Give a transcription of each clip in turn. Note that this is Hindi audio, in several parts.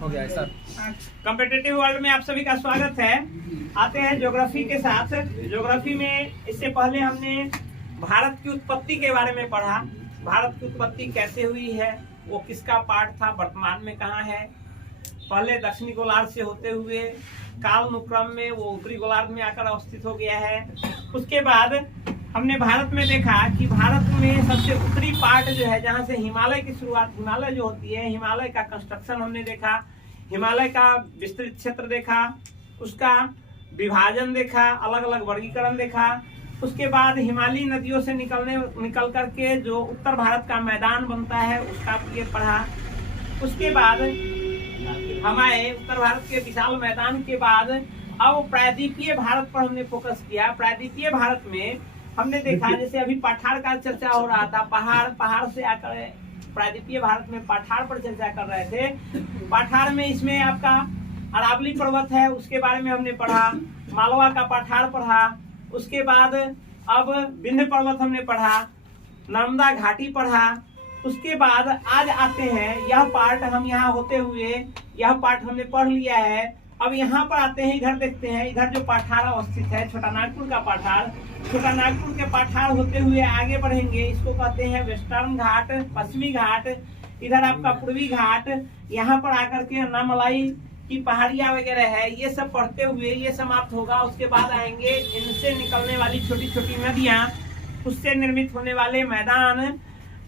हो गया सर। कॉम्पिटिटिव वर्ल्ड में आप सभी का स्वागत है। आते हैं ज्योग्राफी के साथ। ज्योग्राफी में इससे पहले हमने भारत की उत्पत्ति के बारे में पढ़ा। भारत की उत्पत्ति कैसे हुई है, वो किसका पार्ट था, वर्तमान में कहाँ है। पहले दक्षिणी गोलार्ध से होते हुए कालानुक्रम में वो उत्तरी गोलार्ध में आकर अवस्थित हो गया है। उसके बाद हमने भारत में देखा कि भारत में सबसे उत्तरी पार्ट जो है, जहाँ से हिमालय की शुरुआत, हिमालय जो होती है, हिमालय का कंस्ट्रक्शन हमने देखा, हिमालय का विस्तृत क्षेत्र देखा, उसका विभाजन देखा, अलग अलग वर्गीकरण देखा। उसके बाद हिमालयी नदियों से निकल करके जो उत्तर भारत का मैदान बनता है उसका ये पढ़ा। उसके बाद हमारे उत्तर भारत के विशाल मैदान के बाद अब प्रायद्वीपीय भारत पर हमने फोकस किया। प्रायद्वीपीय भारत में हमने देखा, जैसे अभी पठार का चर्चा हो रहा था, पहाड़ से आकर प्रायद्वीपीय भारत में पठार पर चर्चा कर रहे थे। पठार में इसमें आपका अरावली पर्वत है, उसके बारे में हमने पढ़ा। मालवा का पठार पढ़ा। उसके बाद अब विंध्य पर्वत हमने पढ़ा, नर्मदा घाटी पढ़ा। उसके बाद आज आते हैं, यह पार्ट हम यहाँ होते हुए यह पार्ट हमने पढ़ लिया है। अब यहाँ पर आते हैं, इधर देखते हैं, इधर जो पठार अवस्थित है, छोटा नागपुर का पठार। छोटा नागपुर के पठार होते हुए आगे बढ़ेंगे, इसको कहते हैं वेस्टर्न घाट, पश्चिमी घाट। इधर आपका पूर्वी घाट, यहाँ पर आकर के अन्नामलाई की पहाड़ियाँ वगैरह है, ये सब पढ़ते हुए ये समाप्त होगा। उसके बाद आएंगे इनसे निकलने वाली छोटी छोटी नदियाँ, उससे निर्मित होने वाले मैदान।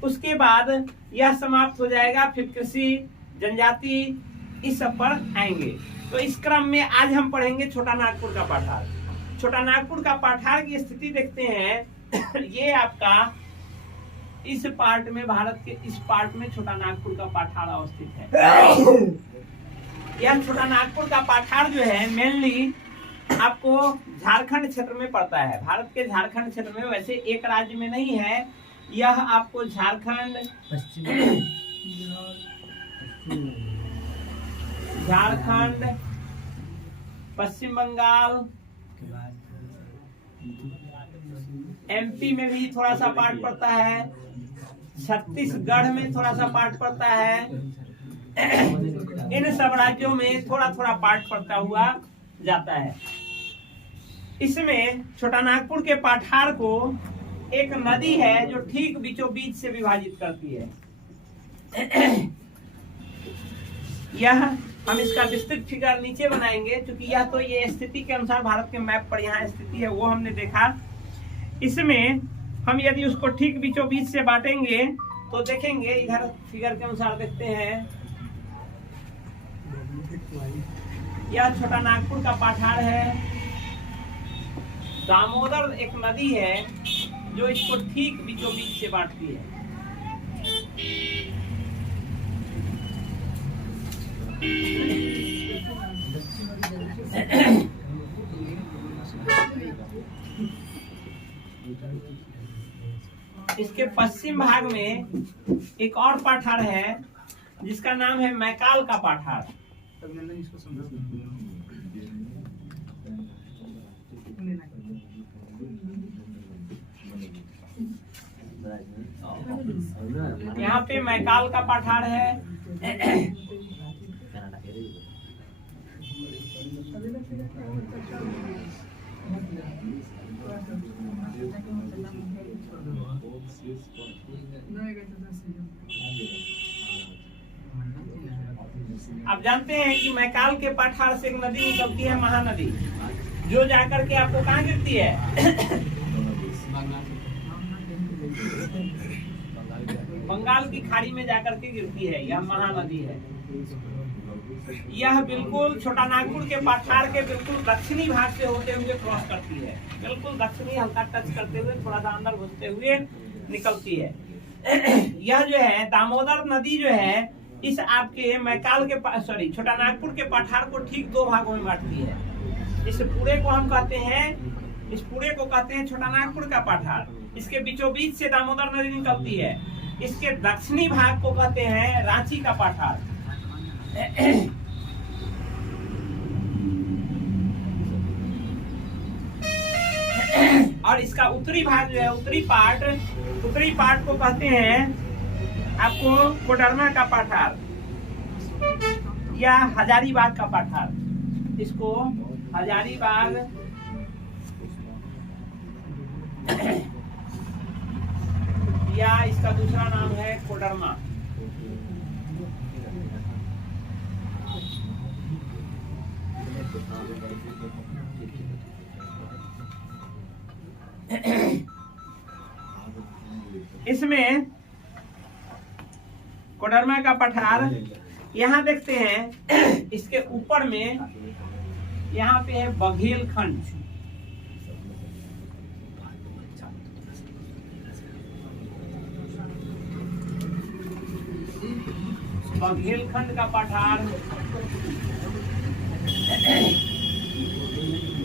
उसके बाद यह समाप्त हो जाएगा, फिर कृषि, जनजाति, इस सब पर आएंगे। तो इस क्रम में आज हम पढ़ेंगे छोटा नागपुर का पठार। छोटा नागपुर का पठार की स्थिति देखते हैं। ये आपका इस पार्ट में, भारत के इस पार्ट में छोटा नागपुर का पठार अवस्थित है। यह छोटा नागपुर का पठार जो है मेनली आपको झारखंड क्षेत्र में पड़ता है। भारत के झारखंड क्षेत्र में, वैसे एक राज्य में नहीं है, यह आपको झारखंड, पश्चिम बंगाल, एमपी में भी थोड़ा सा पार्ट पड़ता है, छत्तीसगढ़ में थोड़ा सा पार्ट पड़ता है। इन सब राज्यों में थोड़ा थोड़ा पार्ट पड़ता हुआ जाता है। इसमें छोटा नागपुर के पठार को एक नदी है जो ठीक बीचों बीच से विभाजित करती है। यह हम इसका विस्तृत फिगर नीचे बनाएंगे, क्योंकि यह तो ये स्थिति के अनुसार भारत के मैप पर यहाँ स्थिति है, वो हमने देखा। इसमें हम यदि उसको ठीक बीचों बीच से बांटेंगे तो देखेंगे, इधर फिगर के अनुसार देखते हैं, यह छोटा नागपुर का पठार है। दामोदर एक नदी है जो इसको ठीक बीचों बीच से बांटती है। इसके पश्चिम भाग में एक और पठार है जिसका नाम है मैकाल का पठार। यहाँ पे मैकाल का पठार है। आप जानते हैं कि मैकाल के पठार से एक नदी निकलती है, महानदी, जो जाकर के आपको कहाँ गिरती है? बंगाल की खाड़ी में जाकर के गिरती है। यह महानदी है। यह बिल्कुल छोटा नागपुर के पठार के बिल्कुल दक्षिणी भाग से होते हुए क्रॉस करती है। बिल्कुल दक्षिणी, हल्का टच करते हुए, थोड़ा सा अंदर घुसते हुए निकलती है। यह जो है दामोदर नदी जो है, इस आपके मैकाल के छोटा नागपुर के पठार को ठीक दो भागों में बांटती है। इस पूरे को हम कहते हैं, इस पूरे को कहते हैं छोटा नागपुर का पठार। इसके बीचों बीच से दामोदर नदी निकलती है। इसके दक्षिणी भाग को कहते हैं रांची का पठार। और इसका उत्तरी भाग जो है, उत्तरी पार्ट को कहते हैं आपको कोडरमा का पठार। या हजारीबाग का पठार, इसको हजारीबाग या इसका दूसरा नाम है कोडरमा। इसमें कोडरमा का पठार यहाँ देखते हैं, इसके ऊपर में यहाँ पे है बघेलखंड। बघेलखंड का पठार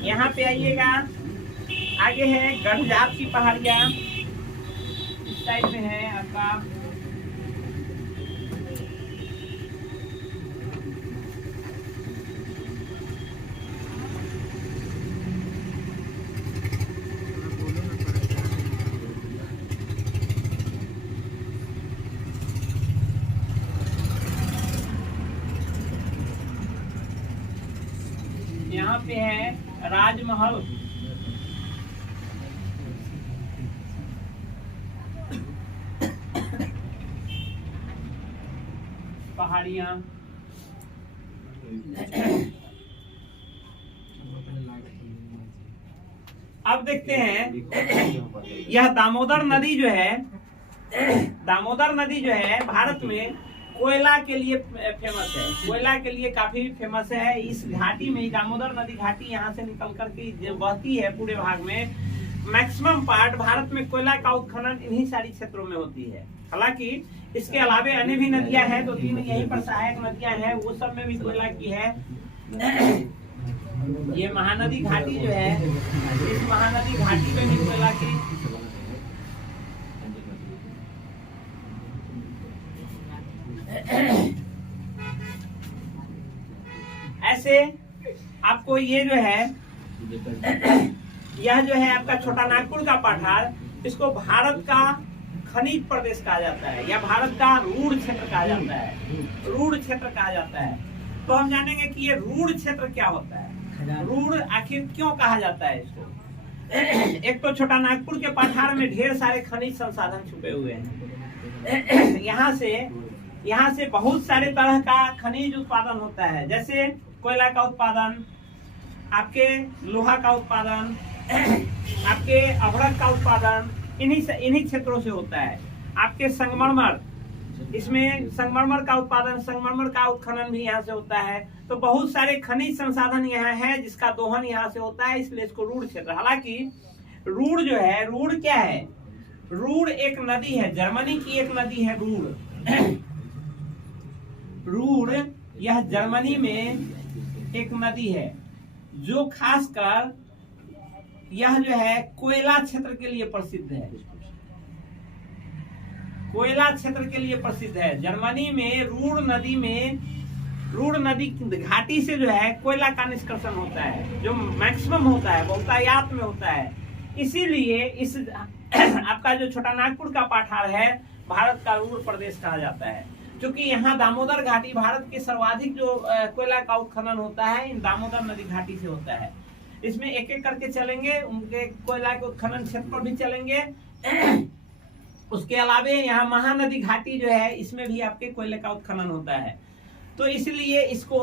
यहाँ पे आइएगा। आगे है गढ़जात की पहाड़ियाँ, इस साइड में है आपका यहाँ पे है राजमहल। पहाड़ियाँ अब देखते हैं, यह दामोदर नदी जो है, दामोदर नदी जो है भारत में कोयला के लिए फेमस है, कोयला के लिए काफी फेमस है। इस घाटी में, दामोदर नदी घाटी यहाँ से निकल करके बहती है पूरे भाग में। मैक्सिमम पार्ट भारत में कोयला का उत्खनन इन्हीं सारी क्षेत्रों में होती है। हालांकि इसके अलावे अन्य भी नदियां हैं, 2-3 यहीं पर सहायक नदियां हैं, वो सब में भी कोयला की है। ये महानदी घाटी जो है, इस महानदी घाटी में भी कोयला की ऐसे आपको ये जो है, यह जो है आपका छोटा नागपुर का पठार, इसको भारत का खनिज प्रदेश कहा जाता है या भारत का रूढ़ क्षेत्र कहा जाता है, रूढ़ क्षेत्र कहा जाता है। तो हम जानेंगे कि ये रूढ़ क्षेत्र क्या होता है, रूढ़ आखिर क्यों कहा जाता है इसको। एक तो छोटा नागपुर के पठार में ढेर सारे खनिज संसाधन छुपे हुए हैं। यहाँ से बहुत सारे तरह का खनिज उत्पादन होता है, जैसे कोयला का उत्पादन, आपके लोहा का उत्पादन, आपके अभ्रक का उत्पादन इन्हीं क्षेत्रों से होता है। आपके संगमरमर, इसमें संगमरमर का उत्पादन, संगमरमर का उत्खनन भी यहाँ से होता है। तो बहुत सारे खनिज संसाधन यहाँ है जिसका दोहन यहाँ से होता है, इसलिए इसको रूढ़ क्षेत्र। हालांकि रूढ़ जो है, रूढ़ क्या है, रूढ़ एक नदी है, जर्मनी की एक नदी है रूढ़। रूढ़ यह जर्मनी में एक नदी है जो खासकर यह जो है कोयला क्षेत्र के लिए प्रसिद्ध है, कोयला क्षेत्र के लिए प्रसिद्ध है। जर्मनी में रूढ़ नदी घाटी से जो है कोयला का निष्कर्षण होता है, जो मैक्सिमम होता है, बहुतायात में होता है। इसीलिए इस आपका जो छोटा नागपुर का पठार है भारत का रूढ़ प्रदेश कहा जाता है, क्योंकि यहाँ दामोदर घाटी, भारत के सर्वाधिक जो कोयला का उत्खनन होता है इन दामोदर नदी घाटी से होता है। इसमें एक एक करके चलेंगे, उनके कोयला के उत्खनन क्षेत्र पर भी चलेंगे। उसके अलावे यहाँ महानदी घाटी जो है, इसमें भी आपके कोयले का उत्खनन होता है। तो इसलिए इसको,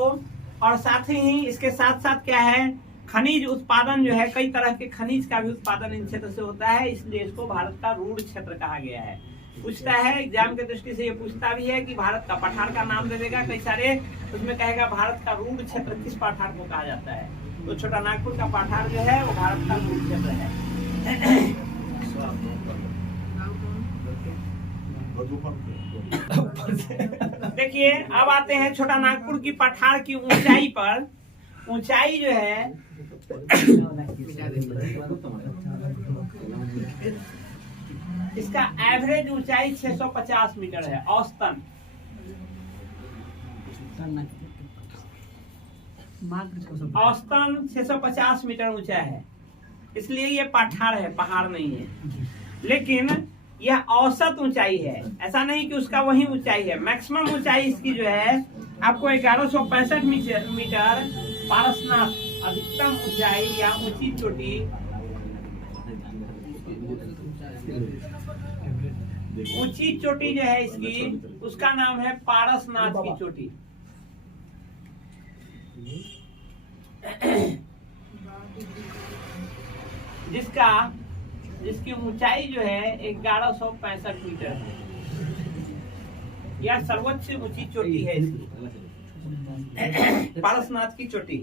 और साथ ही इसके साथ साथ क्या है, खनिज उत्पादन जो है, कई तरह के खनिज का भी उत्पादन इन क्षेत्र से होता है, इसलिए इसको भारत का रूढ़ क्षेत्र कहा गया है। पूछता है एग्जाम के दृष्टि से, ये पूछता भी है कि भारत का पठार का नाम दे देगा कई सारे, उसमें कहेगा भारत का रूढ़ क्षेत्र किस पठार को कहा जाता है। तो छोटा नागपुर का पठार जो है वो भारत का रूढ़ क्षेत्र है। देखिए अब आते हैं छोटा नागपुर की पठार की ऊंचाई पर। ऊंचाई जो है इसका एवरेज ऊंचाई 650 मीटर है, औसतन। औसतन 650 मीटर ऊंचा है, इसलिए ये पठार है, पहाड़ नहीं है। लेकिन यह औसत ऊंचाई है, ऐसा नहीं कि उसका वही ऊंचाई है। मैक्सिमम ऊंचाई इसकी जो है आपको 1165 मीटर पारसनाथ अधिकतम ऊंचाई या ऊंची चोटी, ऊंची चोटी जो है इसकी, उसका नाम है पारसनाथ की चोटी। जिसकी ऊंचाई जो है 1165 मीटर है। यह सर्वोच्च ऊंची चोटी है इसकी, पारसनाथ की चोटी।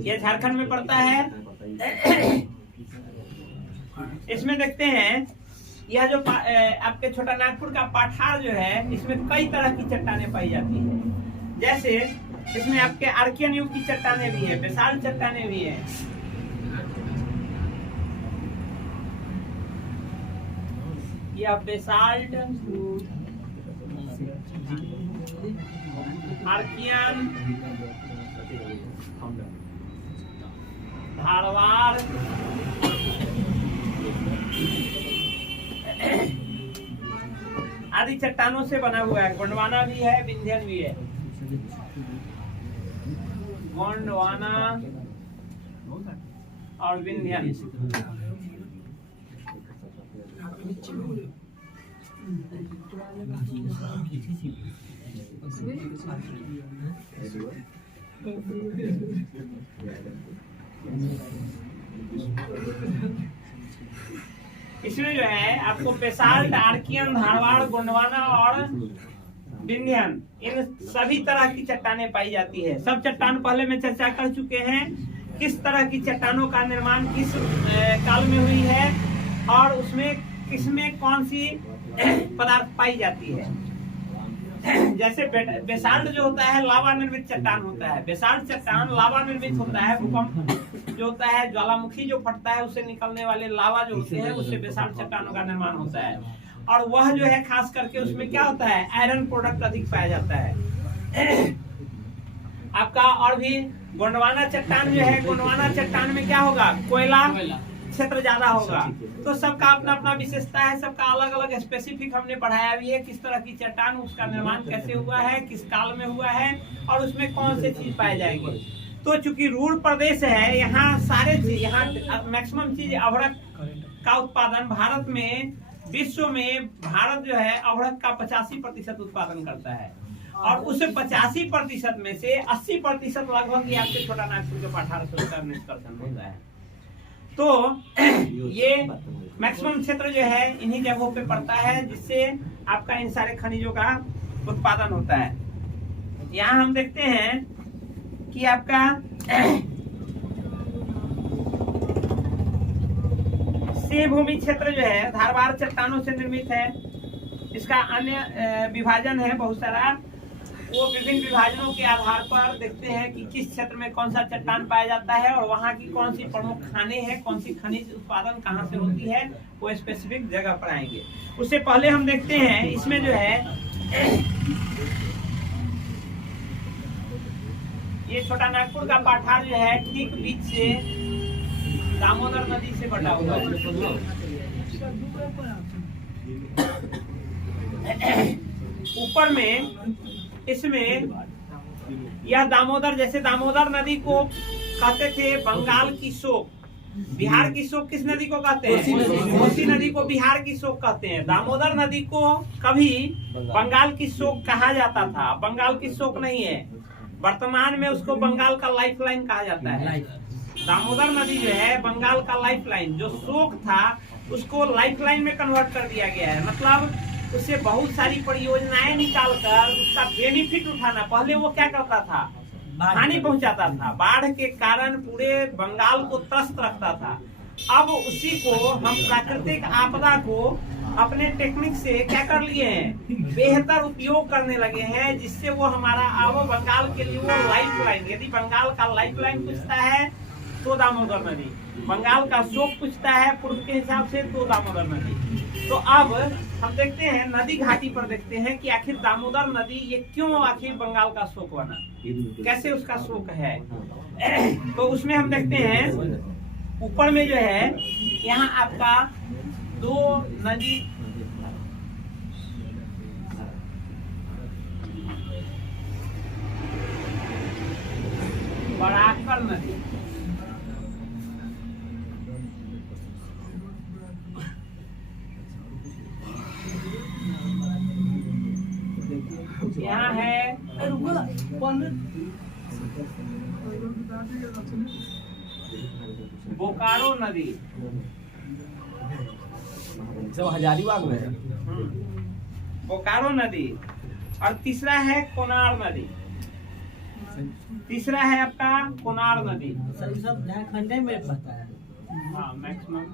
यह झारखंड में पड़ता है। इसमें देखते हैं यह जो आपके छोटा नागपुर का पठार जो है, इसमें कई तरह की चट्टानें पाई जाती है। जैसे इसमें आपके आर्कियन युग की चट्टानें भी है, बेसाल्ट चट्टानें भी है। यह बेसाल्ट, आर्कियन, धारवाड़, आदि चट्टानों से बना हुआ है। गोंडवाना भी है, विंध्यन भी है। गोंडवाना और विंध्यन। इसमें जो है आपको बेसाल्ट, आर्कियन, धारवाड़, गोंडवाना और विंध्यन, इन सभी तरह की चट्टानें पाई जाती है। सब चट्टान पहले में चर्चा कर चुके हैं, किस तरह की चट्टानों का निर्माण किस काल में हुई है और उसमें किसमें कौन सी पदार्थ पाई जाती है। जैसे बेसाल्ट जो होता है लावा निर्मित चट्टान होता है। बेसाल्ट चट्टान लावा निर्मित होता है। भूकंप जो होता है, ज्वालामुखी जो फटता है उससे निकलने वाले लावा जो होते हैं, उससे बेसाल्ट चट्टानों का निर्माण होता है। और वह जो है खास करके उसमें क्या होता है, आयरन प्रोडक्ट अधिक पाया जाता है। आपका और भी गोंडवाना चट्टान जो है, गोंडवाना चट्टान में क्या होगा, कोयला क्षेत्र ज्यादा होगा। तो सबका अपना अपना विशेषता है, सबका अलग अलग स्पेसिफिक हमने पढ़ाया भी है, किस तरह की चट्टान, उसका निर्माण कैसे हुआ है, किस काल में हुआ है और उसमें कौन से चीज पाए जाएंगे। तो चूंकि रूढ़ प्रदेश है, यहाँ सारे चीज, यहाँ मैक्सिमम चीज अभ्रक का उत्पादन भारत में, विश्व में भारत जो है अभ्रक का 85% उत्पादन करता है। और उस 85% में से 80% लगभग ये आपके छोटा नागपुर के पठार से उसका निष्कर्षण होता है। तो ये मैक्सिमम क्षेत्र जो है इन्हीं जगहों पे पड़ता है, जिससे आपका इन सारे खनिजों का उत्पादन होता है। यहाँ हम देखते हैं कि आपका भूमि क्षेत्र जो है धारवाड़ चट्टानों से निर्मित है। इसका अन्य विभाजन है बहुत सारा, वो विभिन्न विभाजनों के आधार पर देखते हैं कि किस क्षेत्र में कौन सा चट्टान पाया जाता है और वहाँ की कौन सी प्रमुख खाने हैं, कौन सी खनिज उत्पादन कहाँ से होती है, वो स्पेसिफिक जगह पर आएंगे। उससे पहले हम देखते हैं इसमें जो है ये छोटा नागपुर का पठार जो है ठीक बीच से दामोदर नदी से बटा हुआ है। ऊपर में इसमें यह दामोदर, जैसे दामोदर नदी को कहते थे बंगाल की शोक, बिहार की शोक किस नदी को कहते हैं, कोसी नदी को बिहार की शोक कहते हैं। दामोदर नदी को कभी बंगाल की शोक कहा जाता था, बंगाल की शोक नहीं है, वर्तमान में उसको बंगाल का लाइफलाइन कहा जाता है। दामोदर नदी जो है बंगाल का लाइफलाइन, जो शोक था उसको लाइफलाइन में कन्वर्ट कर दिया गया है। मतलब उससे बहुत सारी परियोजनाएं निकालकर उसका बेनिफिट उठाना। पहले वो क्या करता था, हानि पहुंचाता था, बाढ़ के कारण पूरे बंगाल को त्रस्त रखता था। अब उसी को हम प्राकृतिक आपदा को अपने टेक्निक से क्या कर लिए हैं, बेहतर उपयोग करने लगे हैं, जिससे वो हमारा अब बंगाल के लिए वो लाइफलाइन, यदि बंगाल का लाइफलाइन पूछता है तो दामोदर नदी, बंगाल का शोक पूछता है पूर्व के हिसाब से तो दामोदर नदी। तो अब हम देखते हैं नदी घाटी पर देखते हैं कि आखिर दामोदर नदी ये क्यों आखिर बंगाल का शोक बना, कैसे उसका शोक है। तो उसमें हम देखते हैं ऊपर में जो है यहाँ आपका दो नदी, बराकर नदी, यहाँ है बोकारो नदी, सब हजारीबाग में है। बोकारो नदी। और तीसरा है कोनार नदी, तीसरा है आपका कोनार नदी। सब झारखंड में पड़ता है। हाँ, मैक्सिमम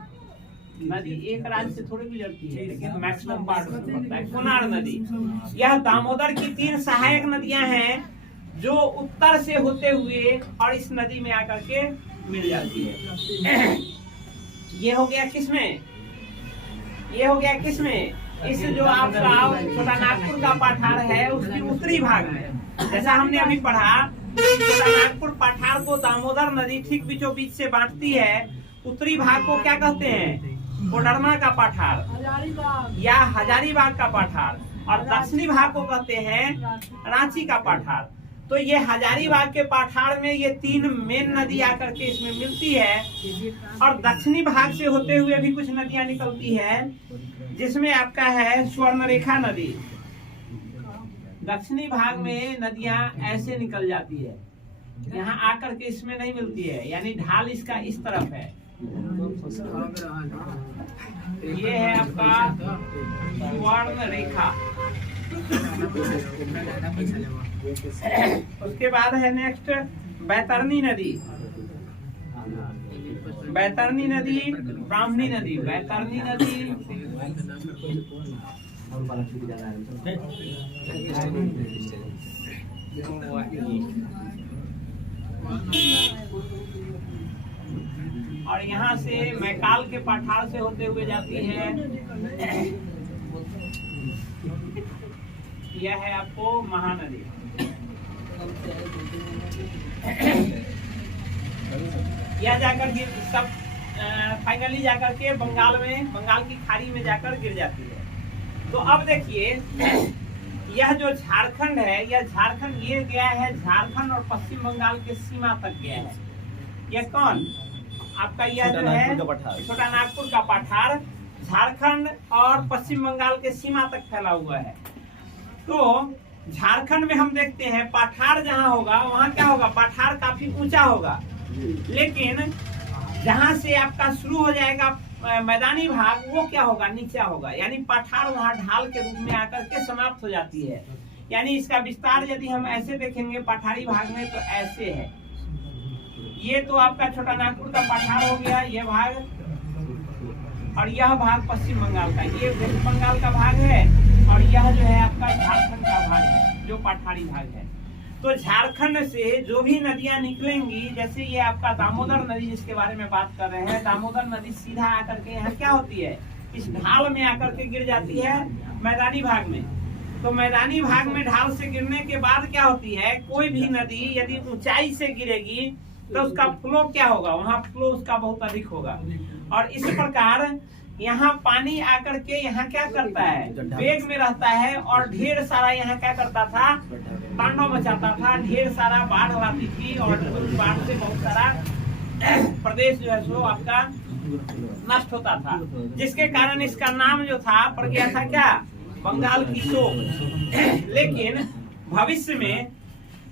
नदी एक राज्य से थोड़ी गुजरती है, लेकिन मैक्सिमम पार्ट में पड़ता है कोनार नदी। यह दामोदर की 3 सहायक नदियां हैं जो उत्तर से होते हुए और इस नदी में आकर के मिल जाती है। ये हो गया किसमें, ये हो गया किसमें, इस जो आपका छोटा नागपुर का पठार है उसकी उत्तरी भाग में। जैसा हमने अभी पढ़ा, छोटा नागपुर पठार को दामोदर नदी ठीक बीचों बीच से बांटती है। उत्तरी भाग को क्या कहते हैं, कोडरमा का पठार या हजारीबाग का पठार, और दक्षिणी भाग को कहते हैं रांची का पठार। तो ये हजारीबाग के पठार में ये 3 मेन नदी आकर के इसमें मिलती है, और दक्षिणी भाग से होते हुए भी कुछ नदियां निकलती है, जिसमें आपका है स्वर्णरेखा नदी। दक्षिणी भाग में नदियां ऐसे निकल जाती है, यहाँ आकर के इसमें नहीं मिलती है, यानी ढाल इसका इस तरफ है। ये है आपका स्वर्ण रेखा। उसके बाद है नेक्स्ट बैतरनी नदी, बैतरनी नदी, ब्राह्मणी नदी, बैतरनी नदी, और यहाँ से मैकाल के पठार से होते हुए जाती है। यह है आपको महानदी। यह जाकर के सब फाइनली जाकर के बंगाल में, बंगाल की खाड़ी में जाकर गिर जाती है। तो अब देखिए, यह जो झारखंड है, यह झारखंड ये गया है, झारखंड और पश्चिम बंगाल के सीमा तक गया है। यह कौन आपका, यह जो है छोटा नागपुर का पठार झारखंड और पश्चिम बंगाल के सीमा तक फैला हुआ है। तो झारखंड में हम देखते हैं पठार जहाँ होगा वहाँ क्या होगा, पठार काफी ऊंचा होगा, लेकिन जहाँ से आपका शुरू हो जाएगा मैदानी भाग वो क्या होगा, नीचा होगा। यानी पठार वहाँ ढाल के रूप में आकर के समाप्त हो जाती है। यानी इसका विस्तार यदि हम ऐसे देखेंगे पठारी भाग में तो ऐसे है। ये तो आपका छोटा नागपुर का पठार हो गया, ये भाग, और यह भाग पश्चिम बंगाल का, ये वेस्ट बंगाल का भाग है, और यह जो है आपका झारखंड का भाग है जो पठारी भाग है। तो झारखंड से जो भी नदियां निकलेंगी, जैसे ये आपका दामोदर नदी जिसके बारे में बात कर रहे हैं, दामोदर नदी सीधा आकर के यहाँ क्या होती है, इस ढाल में आकर के गिर जाती है मैदानी भाग में। तो मैदानी भाग में ढाल से गिरने के बाद क्या होती है, कोई भी नदी यदि ऊंचाई से गिरेगी तो उसका फ्लो क्या होगा, वहाँ फ्लो उसका बहुत अधिक होगा। और इस प्रकार यहाँ पानी आकर के यहाँ क्या करता है, वेग में रहता है, और ढेर सारा यहाँ क्या करता था, तांडव मचाता था, ढेर सारा बाढ़ आती थी, और उस बाढ़ से बहुत सारा प्रदेश जो है सो आपका नष्ट होता था, जिसके कारण इसका नाम जो था पड़ गया था क्या, बंगाल की शोक। लेकिन भविष्य में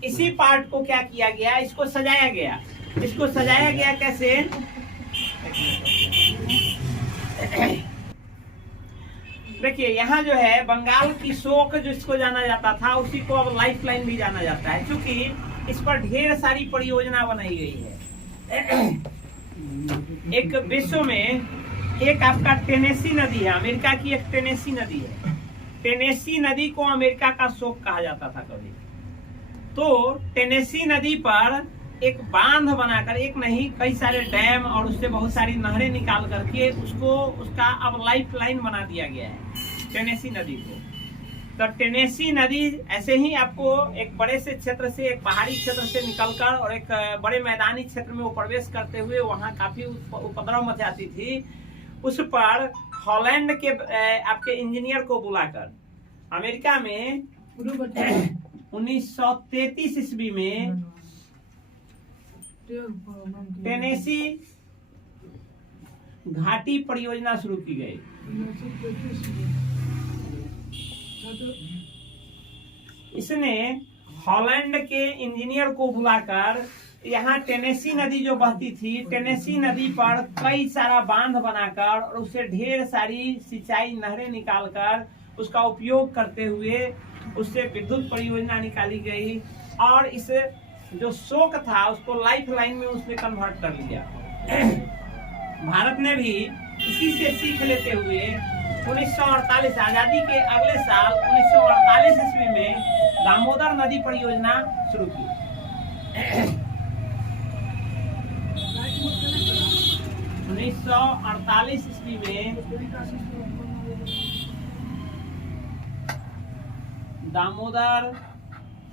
इसी पार्ट को क्या किया गया, इसको सजाया गया। इसको सजाया गया कैसे, देखिए यहाँ जो है बंगाल की शोक जिसको जाना जाता था, उसी को अब लाइफ लाइन भी जाना जाता है, क्योंकि इस पर ढेर सारी परियोजना बनाई गई है। एक विश्व में एक आपका टेनेसी नदी है, अमेरिका की एक टेनेसी नदी है। टेनेसी नदी को अमेरिका का शोक कहा जाता था कभी। तो टेनेसी नदी पर एक बांध बनाकर, एक नहीं कई सारे डैम और उससे बहुत सारी नहरें निकाल करके उसको उसका अब लाइफ लाइन बना दिया गया है टेनेसी नदी को। तो टेनेसी नदी ऐसे ही आपको एक बड़े से क्षेत्र से, एक पहाड़ी क्षेत्र से निकलकर और एक बड़े मैदानी क्षेत्र में वो प्रवेश करते हुए वहाँ काफी उपद्रव मचाती थी। उस पर हॉलैंड के आपके इंजीनियर को बुलाकर अमेरिका में 1933 ईस्वी में टेनेसी घाटी परियोजना शुरू की गई। इसने हॉलैंड के इंजीनियर को बुलाकर यहाँ टेनेसी नदी जो बहती थी, टेनेसी नदी पर कई सारा बांध बनाकर और उससे ढेर सारी सिंचाई नहरें निकालकर उसका उपयोग करते हुए उससे विद्युत परियोजना निकाली गई और इस जो शोक था उसको लाइफ लाइन में उसने कन्वर्ट कर लिया। भारत ने भी इसी से सीख लेते हुए 1948 आजादी के अगले साल 1948 ईस्वी में दामोदर नदी परियोजना शुरू की। 1948 ईस्वी में दामोदर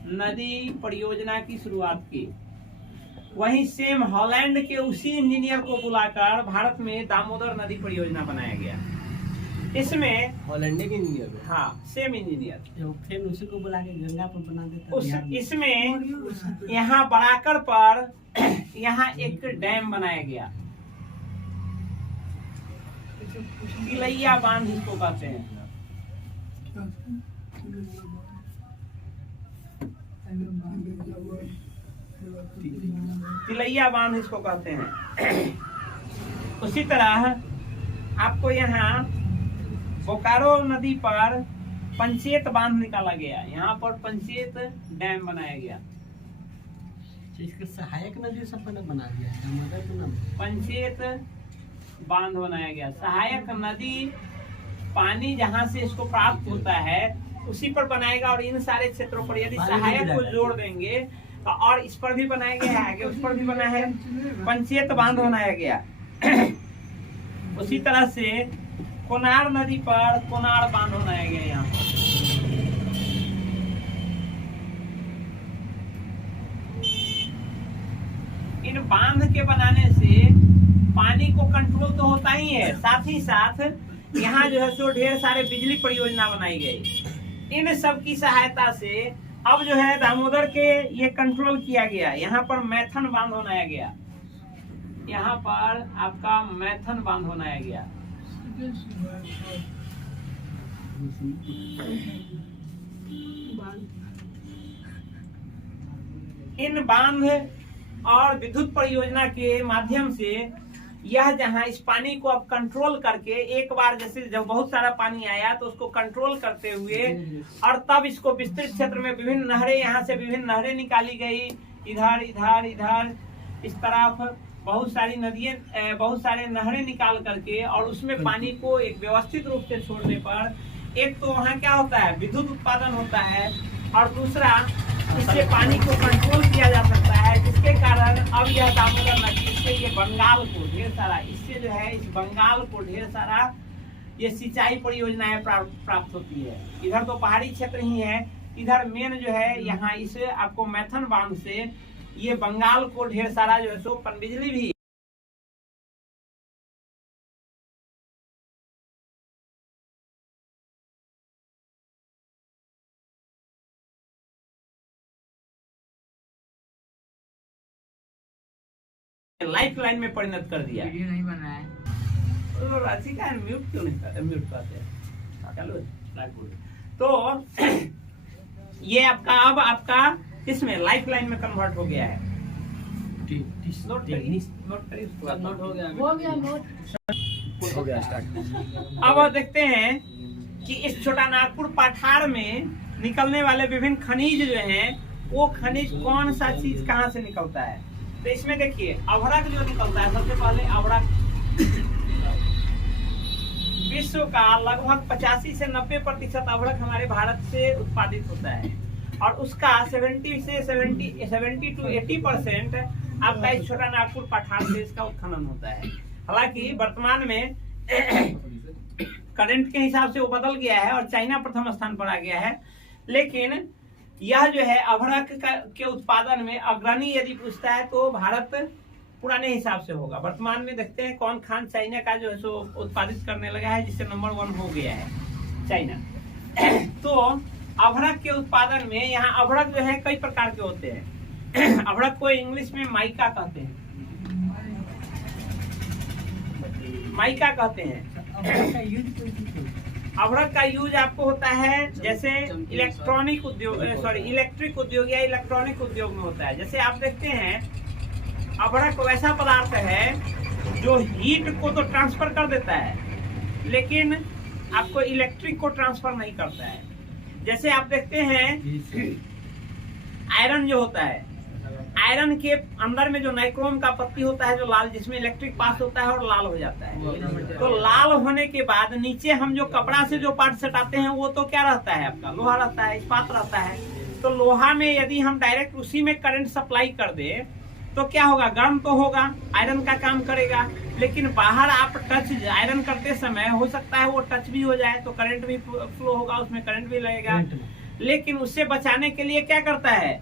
नदी परियोजना की शुरुआत की। वहीं सेम हॉलैंड के उसी इंजीनियर को बुलाकर भारत में दामोदर नदी परियोजना बनाया गया। इसमें हॉलैंड के इंजीनियर, हाँ सेम इंजीनियर, फिर उसी को बुला के गंगा पर बना देता। इसमें यहाँ बराकर पर यहाँ एक डैम बनाया गया, तिलैया बांध इसको कहते हैं। तिलैया बांध इसको कहते हैं। उसी तरह आपको यहाँ बोकारो नदी पर पंचेत बांध निकाला गया, यहाँ पर पंचेत डैम बनाया गया। इसके सहायक नदी सब बना दिया है, पंचेत बांध बनाया गया। सहायक नदी पानी जहाँ से इसको प्राप्त होता है उसी पर बनाएगा और इन सारे क्षेत्रों पर यदि सहायक को जोड़ देंगे और इस पर भी बनाया गया है, आगे उस पर भी बना है, पंचेत बांध बनाया गया। उसी तरह से कोनार नदी पर कोनार बांध बनाया गया। यहाँ पर इन बांध के बनाने से पानी को कंट्रोल तो होता ही है, साथ ही साथ यहाँ जो है सो ढेर सारे बिजली परियोजना बनाई गई। इन सब की सहायता से अब जो है दामोदर के ये कंट्रोल किया गया। यहाँ पर मैथन बांध बनाया गया, यहाँ पर आपका मैथन बांध बनाया गया। इन बांध और विद्युत परियोजना के माध्यम से यह जहां इस पानी को अब कंट्रोल करके एक बार जैसे जब बहुत सारा पानी आया तो उसको कंट्रोल करते हुए और तब इसको विस्तृत क्षेत्र में विभिन्न नहरें, यहाँ से विभिन्न नहरें निकाली गई, इधर इधर इधर इस तरफ बहुत सारी नदियां, बहुत सारे नहरें निकाल करके और उसमें पानी को एक व्यवस्थित रूप से छोड़ने पर एक तो वहाँ क्या होता है विद्युत उत्पादन होता है और दूसरा इससे पानी को कंट्रोल किया जा सकता है, जिसके कारण अब यह दामोदर नदी इससे ये बंगाल को ढेर सारा, इससे जो है इस बंगाल को ढेर सारा ये सिंचाई परियोजनाएं प्राप्त होती है। इधर तो पहाड़ी क्षेत्र ही है, इधर मेन जो है यहाँ इस आपको मैथन बांध से ये बंगाल को ढेर सारा जो है सो पनबिजली भी लाइफ लाइन में परिणत कर दिया। वीडियो नहीं बना है तो राशि का म्यूट क्यों नहीं करते, म्यूट करते हैं चलो तो ये आपका अब आपका इसमें लाइफ लाइन में कन्वर्ट हो गया है। नोट करिए नोट हो गया, हो गया स्टार्ट। अब देखते हैं कि इस छोटा नागपुर पठार में निकलने वाले विभिन्न खनिज जो हैं वो खनिज कौन सा चीज कहाँ से निकलता है। तो इसमें देखिए अभ्रक जो निकलता है, सबसे पहले अभ्रक विश्व का लगभग 85 से 90% अभ्रक हमारे भारत से उत्पादित होता है और उसका 70 to 80% आपका इस छोटा नागपुर पठार से इसका उत्खनन होता है। हालांकि वर्तमान में करंट के हिसाब से वो बदल गया है और चाइना प्रथम स्थान पर आ गया है, लेकिन यह जो है अभ्रक के उत्पादन में अग्रणी यदि पूछता है तो भारत पुराने हिसाब से होगा। वर्तमान में देखते हैं कौन खान चाइना का जो है सो उत्पादित करने लगा है, जिससे नंबर 1 हो गया है चाइना। तो अभ्रक के उत्पादन में यहाँ अभ्रक जो है कई प्रकार के होते हैं। अभड़क को इंग्लिश में माइका कहते हैं, माइका कहते हैं। का यूज कोई नहीं अभड़क का यूज आपको होता है जैसे इलेक्ट्रॉनिक उद्योग, इलेक्ट्रिक उद्योग या इलेक्ट्रॉनिक उद्योग में होता है। जैसे आप देखते हैं अभड़क वैसा पदार्थ है जो हीट को तो ट्रांसफर कर देता है लेकिन आपको इलेक्ट्रिक को ट्रांसफर नहीं करता है। जैसे आप देखते हैं आयरन जो होता है, आयरन के अंदर में जो नाइक्रोम का पत्ती होता है जो लाल, जिसमें इलेक्ट्रिक पास होता है और लाल हो जाता है। तो लाल होने के बाद नीचे हम जो कपड़ा से जो पार्ट सटाते हैं वो तो क्या रहता है, आपका लोहा रहता है, इस्पात रहता है। तो लोहा में यदि हम डायरेक्ट उसी में करंट सप्लाई कर दे तो क्या होगा, गर्म तो होगा, आयरन का काम करेगा, लेकिन बाहर आप टच आयरन करते समय हो सकता है वो टच भी हो जाए तो करंट भी फ्लो होगा, उसमें करंट भी लगेगा। लेकिन उससे बचाने के लिए क्या करता है,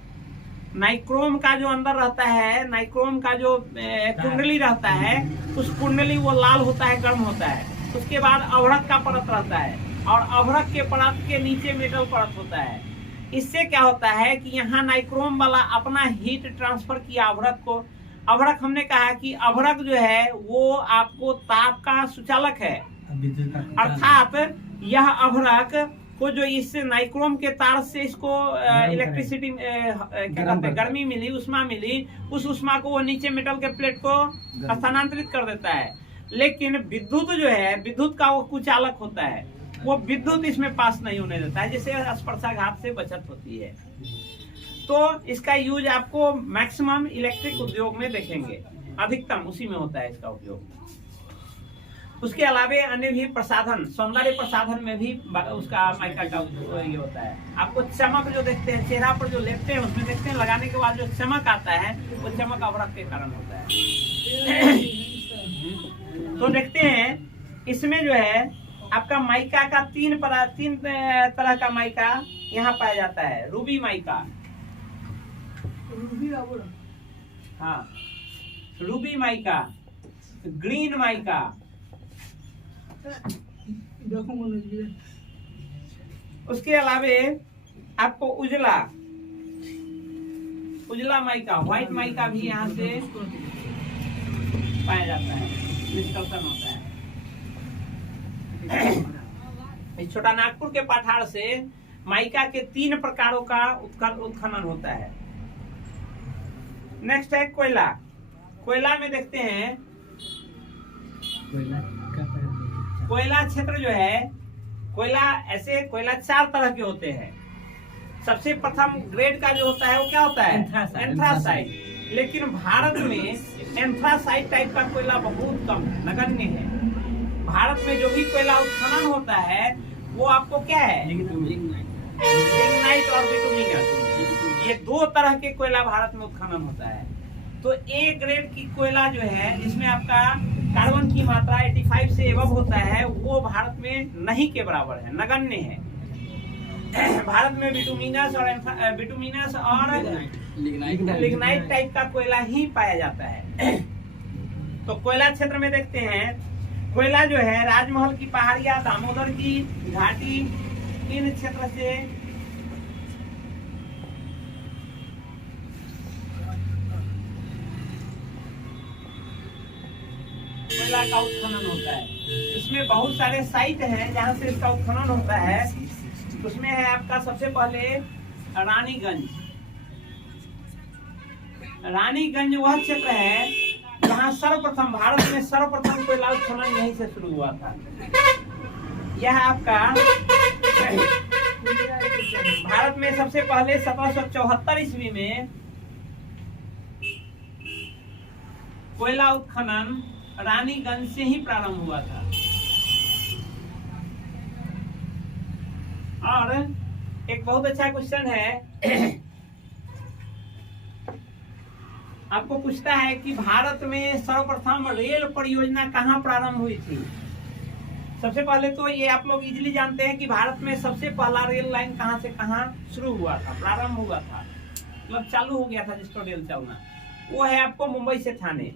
नाइक्रोम का जो अंदर रहता है, नाइक्रोम का जो कुंडली रहता है, उस कुंडली वो लाल होता है, गर्म होता है। उसके बाद अभड़क का परत रहता है और अभड़क के परत के नीचे मेटल परत होता है। इससे क्या होता है कि यहाँ नाइक्रोम वाला अपना हीट ट्रांसफर किया अभड़क को। अभड़क हमने कहा कि अभड़क जो है वो आपको ताप का सुचालक है, अर्थात यह अभड़क को जो इससे नाइक्रोम के तार से इसको इलेक्ट्रिसिटी क्या कहते हैं, गर्मी मिली, उष्मा मिली, उस उष्मा को वो नीचे मेटल के प्लेट को स्थानांतरित कर देता है। लेकिन विद्युत जो है, विद्युत का वो कुचालक होता है, वो विद्युत इसमें पास नहीं होने देता है, जिससे स्पर्शाघात से बचत होती है। तो इसका यूज आपको मैक्सिमम इलेक्ट्रिक उद्योग में देखेंगे, अधिकतम उसी में होता है इसका उपयोग। उसके अलावे अन्य भी प्रसाधन, सौंदर्य प्रसाधन में भी उसका माइका का ये होता है। आपको चमक जो देखते हैं चेहरा पर जो लेपते हैं उसमें देखते हैं लगाने के बाद जो चमक आता है वो चमक अभड़क के कारण होता है। तो देखते हैं इसमें जो है आपका माइका का तीन तरह का माइका यहाँ पाया जाता है। रूबी माइका, हाँ रूबी माइका, ग्रीन माइका, उसके अलावे आपको उजला माइका, व्हाइट माइका भी यहाँ से पाया जाता है, निष्कर्षण होता है। इस छोटा नागपुर के पठार से माइका के 3 प्रकारों का उत्खनन होता है। नेक्स्ट है कोयला। कोयला में देखते हैं कोयला क्षेत्र जो है, कोयला 4 तरह के होते हैं। सबसे प्रथम ग्रेड का जो होता है वो क्या होता है, एंथ्रासाइट। लेकिन भारत में एंथ्रासाइट टाइप का कोयला बहुत कम नगण्य है। भारत में जो भी कोयला उत्खनन होता है वो आपको क्या है, लिग्नाइट और बिटुमिनस, ये 2 तरह के कोयला भारत में उत्खनन होता है। तो ए ग्रेड की कोयला जो है जिसमें आपका कार्बन की मात्रा 85 से एबव होता है वो भारत में नहीं के बराबर है, नगण्य है। भारत में बिटुमिनस और लिग्नाइट टाइप का कोयला ही पाया जाता है। तो कोयला क्षेत्र में देखते हैं कोयला जो है राजमहल की पहाड़ियां, दामोदर की घाटी, इन क्षेत्र से कोयला का उत्खनन होता है। इसमें बहुत सारे साइट हैं जहां से इसका उत्खनन होता है। उसमें है आपका सबसे पहले रानीगंज वह क्षेत्र है जहां सर्वप्रथम भारत में सर्वप्रथम कोयला उत्खनन यहीं से शुरू हुआ था। यह आपका भारत में सबसे पहले 1774 ईस्वी में कोयला उत्खनन रानीगंज से ही प्रारंभ हुआ था। और एक बहुत अच्छा क्वेश्चन है, आपको पूछता है कि भारत में सर्वप्रथम रेल परियोजना कहाँ प्रारंभ हुई थी। सबसे पहले तो ये आप लोग इजीली जानते हैं कि भारत में सबसे पहला रेल लाइन कहाँ से कहाँ शुरू हुआ था, प्रारंभ हुआ था, मतलब चालू हो गया था जिसको रेल चलना, वो है आपको मुंबई से थाने।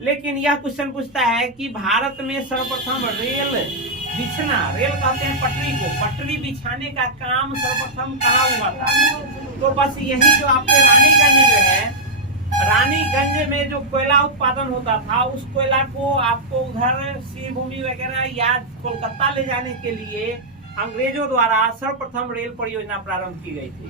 लेकिन यह क्वेश्चन पूछता है कि भारत में सर्वप्रथम रेल बिछना, रेल कहते हैं पटरी को, पटरी बिछाने का काम सर्वप्रथम कहाँ हुआ था। तो बस यही जो आपके रानीगंज जो है जो कोयला उत्पादन होता था उस कोयला को आपको उधर सिंहभूमि वगैरह या कोलकाता ले जाने के लिए अंग्रेजों द्वारा सर्वप्रथम रेल परियोजना प्रारंभ की गई थी।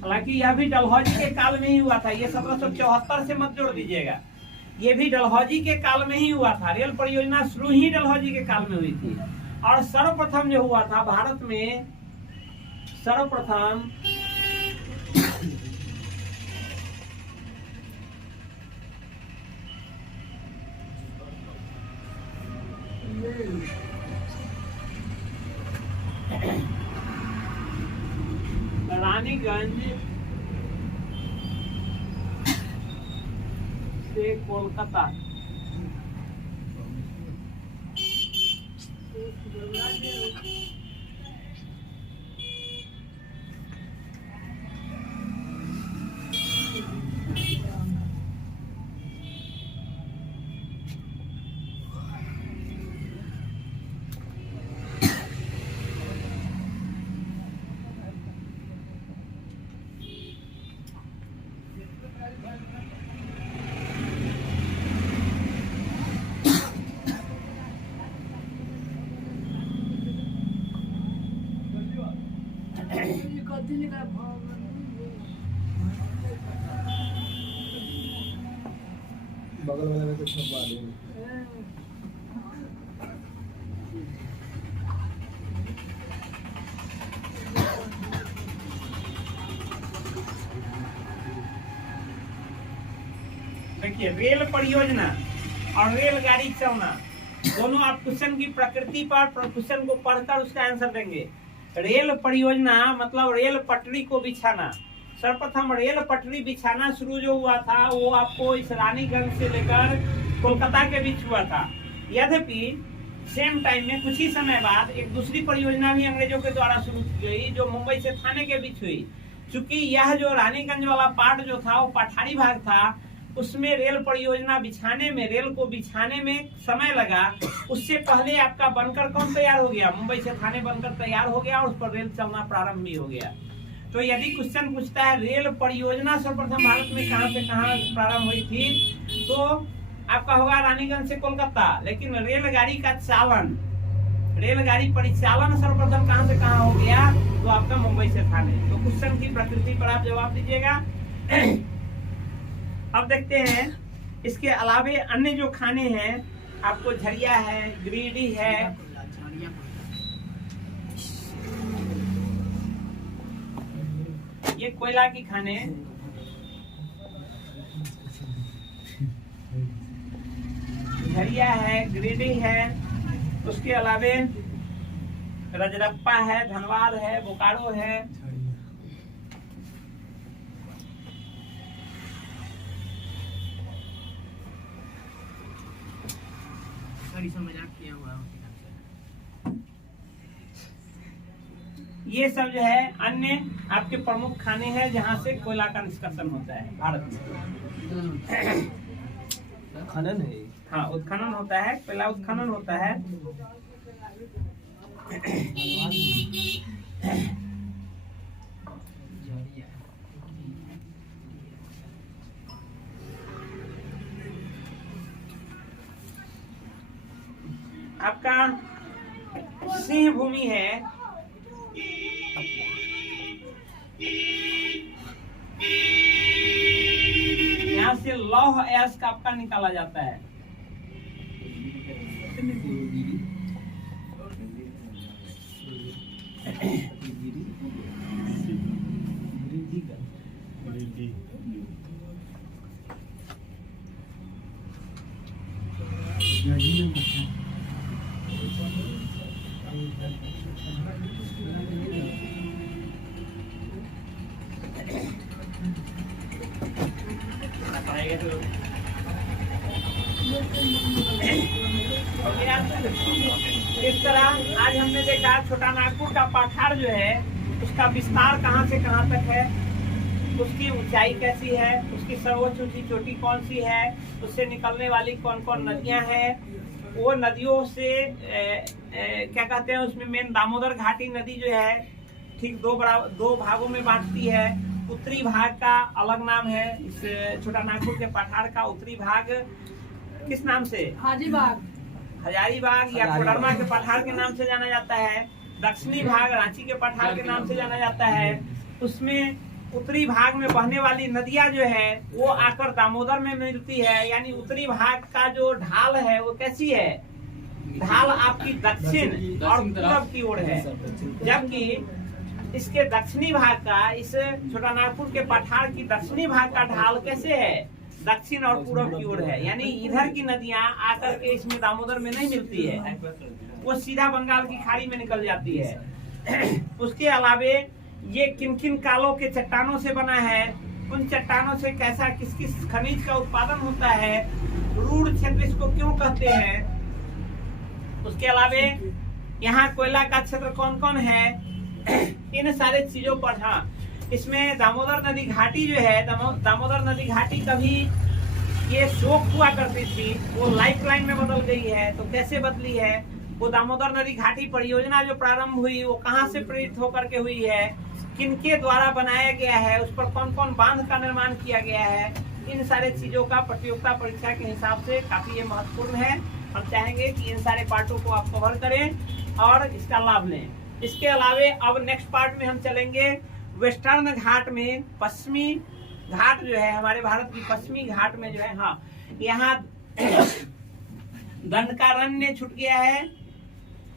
हालांकि यह भी डलहौजी के काल में ही हुआ था, ये 1774 से मत जोड़ दीजिएगा, ये भी डलहौजी के काल में ही हुआ था। रेल परियोजना शुरू ही डलहौजी के काल में हुई थी। और सर्वप्रथम जो हुआ था भारत में, सर्वप्रथम रानीगंज से कोलकाता बगल वाला में तो छपवा देंगे। देखिए, रेल परियोजना और रेलगाड़ी चलना दोनों आप क्वेश्चन की प्रकृति पर क्वेश्चन को पढ़कर उसका आंसर देंगे। रेल परियोजना मतलब रेल पटरी को बिछाना। सर्वप्रथम रेल पटरी बिछाना शुरू जो हुआ था वो आपको इस रानीगंज से लेकर कोलकाता के बीच हुआ था। यद्यपि सेम टाइम में कुछ ही समय बाद एक दूसरी परियोजना भी अंग्रेजों के द्वारा शुरू की गई जो मुंबई से थाने के बीच हुई। चूंकि यह जो रानीगंज वाला पार्ट जो था वो पठारी भाग था, उसमें रेल परियोजना बिछाने में, रेल को बिछाने में समय लगा। उससे पहले आपका बनकर कौन तैयार हो गया, मुंबई से थाने बनकर तैयार हो गया और उस पर रेल चलना प्रारंभ भी हो गया। तो यदि क्वेश्चन पूछता है रेल परियोजना सर्वप्रथम भारत में कहां से कहां प्रारंभ हुई थी, तो आपका होगा रानीगंज से कोलकाता। लेकिन रेलगाड़ी का चालन, रेलगाड़ी परिचालन सर्वप्रथम कहां से कहां हो गया, तो आपका मुंबई से थाने। तो क्वेश्चन की प्रकृति पर आप जवाब दीजिएगा। अब देखते हैं इसके अलावे अन्य जो खाने हैं, आपको झरिया है, गिरिडीह है, ये कोयला की खाने। झरिया है, गिरिडीह है, उसके अलावे रजरप्पा है, धनबाद है, बोकारो है। मजाक किया हुआ ये सब जो है अन्य आपके प्रमुख खाने हैं जहां से कोयला का निष्कर्षण होता है भारत में। खनन है। हाँ, उत्खनन होता है, कोयला उत्खनन होता है। आपका सिंह भूमि है, यहाँ से लौह अयस्क आपका निकाला जाता है। इस तरह आज हमने देखा छोटा नागपुर का पठार जो है उसका विस्तार कहां से कहां तक है, उसकी ऊंचाई कैसी है, उसकी सर्वोच्च ऊंची चोटी कौन सी है, उससे निकलने वाली कौन कौन नदियां हैं, वो नदियों से क्या कहते हैं, उसमें मेन दामोदर घाटी नदी जो है ठीक दो भागों में बांटती है। उत्तरी भाग का अलग नाम है। इस छोटा नागपुर के पठार का उत्तरी भाग किस नाम से? हाजीबाग, हजारीबाग या कोडरमा के पठार के नाम से जाना जाता है। दक्षिणी भाग रांची के पठार के नाम से जाना जाता है। उसमें उत्तरी भाग में बहने वाली नदियां जो है वो आकर दामोदर में मिलती है। यानी उत्तरी भाग का जो ढाल है वो कैसी है? ढाल आपकी दक्षिण और पूरब की ओर है, जबकि इसके दक्षिणी भाग का, इस छोटा नागपुर के पठार की दक्षिणी भाग का ढाल कैसे है? दक्षिण और पूरब की ओर है। यानी इधर की नदियां आकर के इसमें दामोदर में नहीं मिलती है, वो सीधा बंगाल की खाड़ी में निकल जाती है। उसके अलावे ये किन किन कालों के चट्टानों से बना है, उन चट्टानों से कैसा किस किस खनिज का उत्पादन होता है, रूढ़ क्षेत्र इसको क्यों कहते हैं, उसके अलावे यहाँ कोयला का क्षेत्र कौन कौन है, इन सारे चीजों पर। हाँ, इसमें दामोदर नदी घाटी जो है, दामोदर नदी घाटी कभी ये शोक हुआ करती थी, वो लाइफ लाइन में बदल गई है। तो कैसे बदली है? वो दामोदर नदी घाटी परियोजना जो प्रारंभ हुई वो कहाँ से प्रेरित होकर के हुई है, किनके द्वारा बनाया गया है, उस पर कौन कौन बांध का निर्माण किया गया है, इन सारे चीजों का प्रतियोगिता परीक्षा के हिसाब से काफी ये महत्वपूर्ण है। हम चाहेंगे कि इन सारे पार्टों को आप कवर करें और इसका लाभ लें। इसके अलावे अब नेक्स्ट पार्ट में हम चलेंगे वेस्टर्न घाट में। पश्चिमी घाट जो है हमारे भारत की पश्चिमी घाट में जो है, हाँ, यहाँ दंडकारण्य छूट गया है।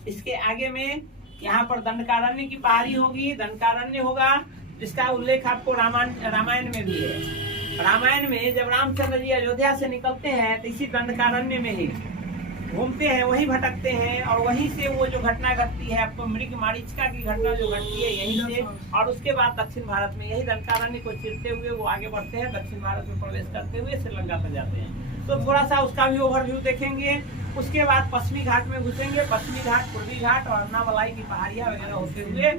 इसके आगे में यहाँ पर दंडकारण्य की पहाड़ी होगी, दंडकारण्य होगा, जिसका उल्लेख आपको रामायण में भी है। रामायण में जब रामचंद्र जी अयोध्या से निकलते हैं तो इसी दंडकारण्य में ही घूमते हैं, वहीं भटकते हैं और वहीं से वो जो घटना घटती है, आपको मृग मारीचिका की घटना जो घटती है यहीं से। और उसके बाद दक्षिण भारत में यही दंडकारण्य को चीरते हुए वो आगे बढ़ते हैं, दक्षिण भारत में प्रवेश करते हुए श्रीलंका पर जाते हैं। तो थोड़ा सा उसका भी ओवरव्यू देखेंगे। उसके बाद पश्चिमी घाट में घुसेंगे, पश्चिमी घाट, पूर्वी घाट और अन्नामलाई की पहाड़ियां वगैरह होते हुए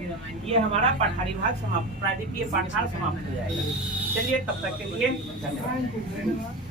ये हमारा पठारी भाग समाप्त, प्रायद्वीपीय पठार समाप्त हो जाएगा। चलिए, तब तक के लिए धन्यवाद।